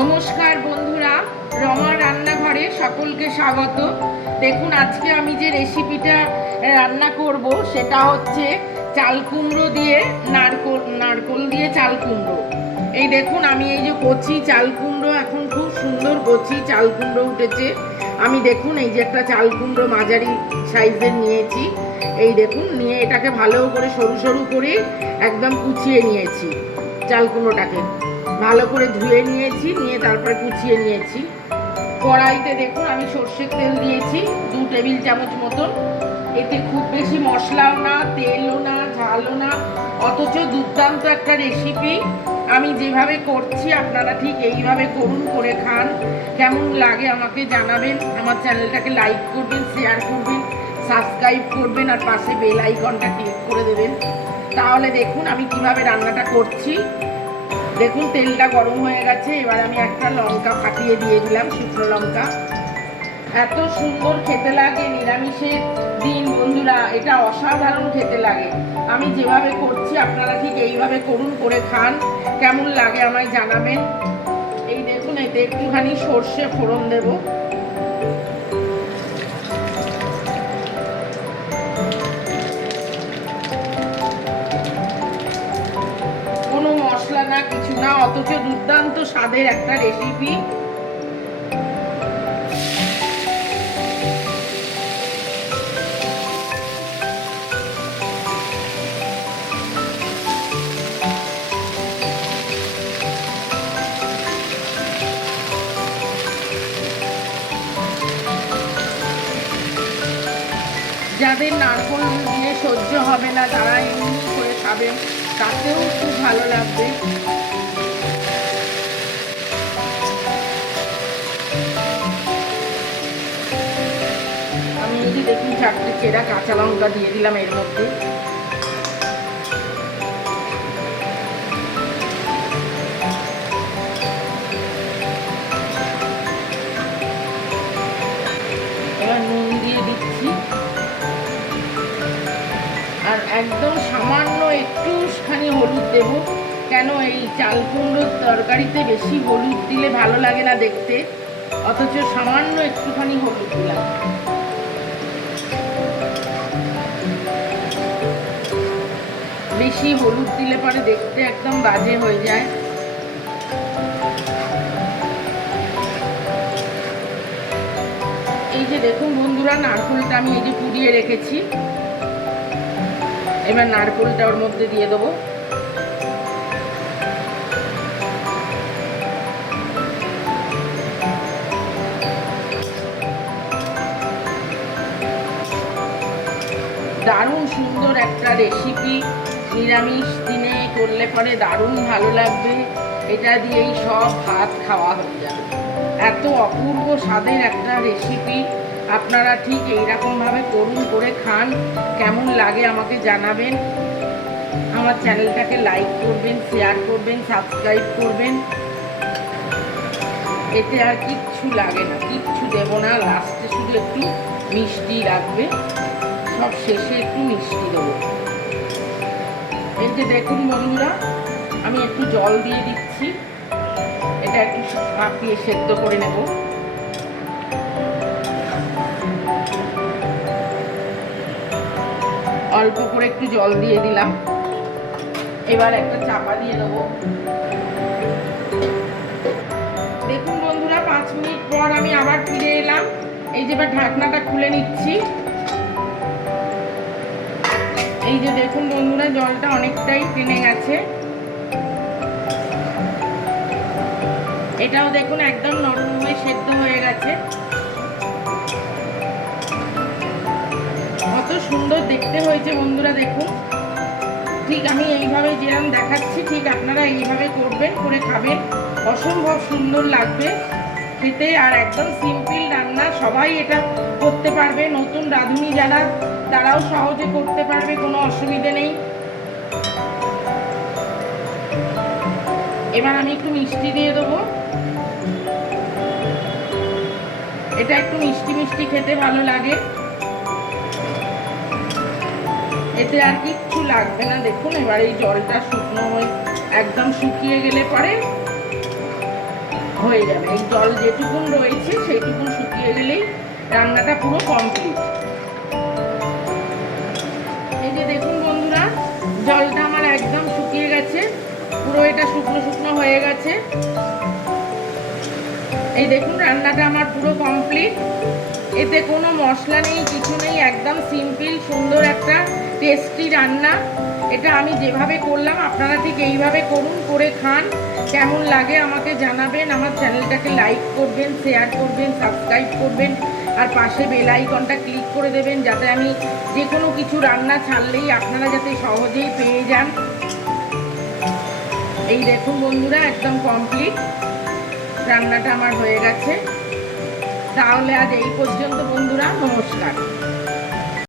নমস্কার বন্ধুরা, রমা রান্নাঘরে সকলকে স্বাগত। দেখুন আজকে আমি যে রেসিপিটা রান্না করব সেটা হচ্ছে চাল কুমড়ো দিয়ে নারকোল দিয়ে চাল কুমড়ো। এই দেখুন আমি এই যে কচি চাল কুমড়ো, এখন খুব সুন্দর কচি চাল কুমড়ো উঠেছে। আমি দেখুন এই যে একটা চাল কুমড়ো মাঝারি সাইজের নিয়েছি। এই দেখুন নিয়ে এটাকে ভালো করে সরু সরু করে একদম কুচিয়ে নিয়েছি। চাল কুমড়োটাকে ভালো করে ধুয়ে নিয়েছি, নিয়ে তারপরে কুচিয়ে নিয়েছি। কড়াইতে দেখুন আমি সর্ষের তেল দিয়েছি 2 টেবিল চামচ মতন। এতে খুব বেশি মশলাও না, তেলও না, ঝালও না, অথচ দুর্দান্ত একটা রেসিপি। আমি যেভাবে করছি আপনারা ঠিক এইভাবে করুন, করে খান। কেমন লাগে আমাকে জানাবেন। আমার চ্যানেলটাকে লাইক করবেন, শেয়ার করবেন, সাবস্ক্রাইব করবেন আর পাশে বেল আইকনটা ক্লিক করে দেবেন। তাহলে দেখুন আমি কিভাবে রান্নাটা করছি। দেখুন তেলটা গরম হয়ে গেছে, এবার আমি একটা লঙ্কা ফাটিয়ে দিয়ে দিলাম, শুকনো লঙ্কা। এত সুন্দর খেতে লাগে নিরামিষের দিন বন্ধুরা, এটা অসাধারণ খেতে লাগে। আমি যেভাবে করছি আপনারা ঠিক এইভাবে করুন, করে খান। কেমন লাগে আমায় জানাবেন। এই দেখুন এতে একটুখানি সর্ষে ফোড়ন দেব। কোনো মশলা না, কিছু না, অথচ দুর্দান্ত স্বাদের একটা রেসিপি। যাদের নারকোল দিয়ে সহ্য হবে না তারা এমনি করে খাবেন, তাতেও খুব ভালো লাগবে। আমি এই যে দেখুন 4টে চেরা কাঁচা লঙ্কা দিয়ে দিলাম এর মধ্যে। এবার নুন দিয়ে দিচ্ছি, আর একদম সামান্য একটুখানি হলুদ দেব। কেন এই চাল কুমড়োর তরকারিতে বেশি হলুদ দিলে ভালো লাগে না দেখতে, অথচ সামান্য একটুখানি হলুদ দিলাম। বেশি হলুদ দিলে পরে দেখতে একদম বাজে হয়ে যায়। এই যে দেখুন বন্ধুরা, নারকেলটা আমি এই যে পুড়িয়ে রেখেছি। এবার নারকেলটা ওর মধ্যে দিয়ে দেবো। দারুণ সুন্দর একটা রেসিপি, নিরামিষ দিনে করলে পরে দারুণ ভালো লাগবে। এটা দিয়েই সব ভাত খাওয়া হয়ে যাবে। এত অপূর্ব স্বাদের একটা রেসিপি। আপনারা ঠিক এইরকমভাবে করুন, করে খান। কেমন লাগে আমাকে জানাবেন। আমার চ্যানেলটাকে লাইক করবেন, শেয়ার করবেন, সাবস্ক্রাইব করবেন। এতে আর কিচ্ছু লাগে না, কিচ্ছু দেব না। লাস্টে শুধু একটু মিষ্টি লাগবে, সব শেষে একটু মিষ্টি দেবো। এই যে দেখুন বন্ধুরা, আমি একটু জল দিয়ে দিচ্ছি। এটা একটু ভাপিয়ে সেদ্ধ করে নেব। অল্প করে একটু জল দিয়ে দিলাম। এবার একটা চাপা দিয়ে দেবো। দেখুন বন্ধুরা, 5 মিনিট পর আমি আবার ফিরে এলাম। এই যে এবার ঢাকনাটা খুলে নিচ্ছি। এই যে দেখুন বন্ধুরা, জলটা অনেকটাই টেনে গেছে। এটাও দেখুন একদম নরম হয়ে সেদ্ধ হয়ে গেছে। কত সুন্দর দেখতে হয়েছে বন্ধুরা দেখুন। ঠিক আমি এইভাবে যেরকম দেখাচ্ছি ঠিক আপনারা এইভাবে করবেন, করে খাবেন। অসম্ভব সুন্দর লাগবে খেতে, আর একদম সিম্পল রান্না, সবাই এটা করতে পারবে। নতুন রাঁধুনি যারা, তারাও সহজে করতে পারবে, কোনো অসুবিধে নেই। এবার আমি একটু মিষ্টি দিয়ে দেবো। এটা একটু মিষ্টি মিষ্টি খেতে ভালো লাগে। এতে আর কিচ্ছু লাগবে না। দেখুন এবার এই জলটা শুকনো হয়ে একদম শুকিয়ে গেলে পরে হয়ে যাবে। এই জল যেটুকুন রয়েছে সেইটুকুন শুকিয়ে গেলেই রান্নাটা পুরো কমপ্লিট। এই যে দেখুন বন্ধুরা, জলটা আমার একদম শুকিয়ে গেছে, পুরো এটা শুকনো শুকনো হয়ে গেছে। এই দেখুন রান্নাটা আমার পুরো কমপ্লিট। এতে কোনো মশলা নেই, কিছু নেই, একদম সিম্পল সুন্দর একটা টেস্টি রান্না। এটা আমি যেভাবে করলাম আপনারা ঠিক এইভাবে করুন, করে খান। কেমন লাগে আমাকে জানাবেন। আমার চ্যানেলটাকে লাইক করবেন, শেয়ার করবেন, সাবস্ক্রাইব করবেন, আর পাশে বেল আইকনটা ক্লিক করে দেবেন, যাতে আমি যে কোনো কিছু রান্না ছাড়লেই আপনারা যাতে সহজেই পেয়ে যান। এই দেখুন বন্ধুরা, একদম কমপ্লিট রান্নাটা আমার হয়ে গেছে। তাহলে আজ এই পর্যন্ত বন্ধুরা, নমস্কার।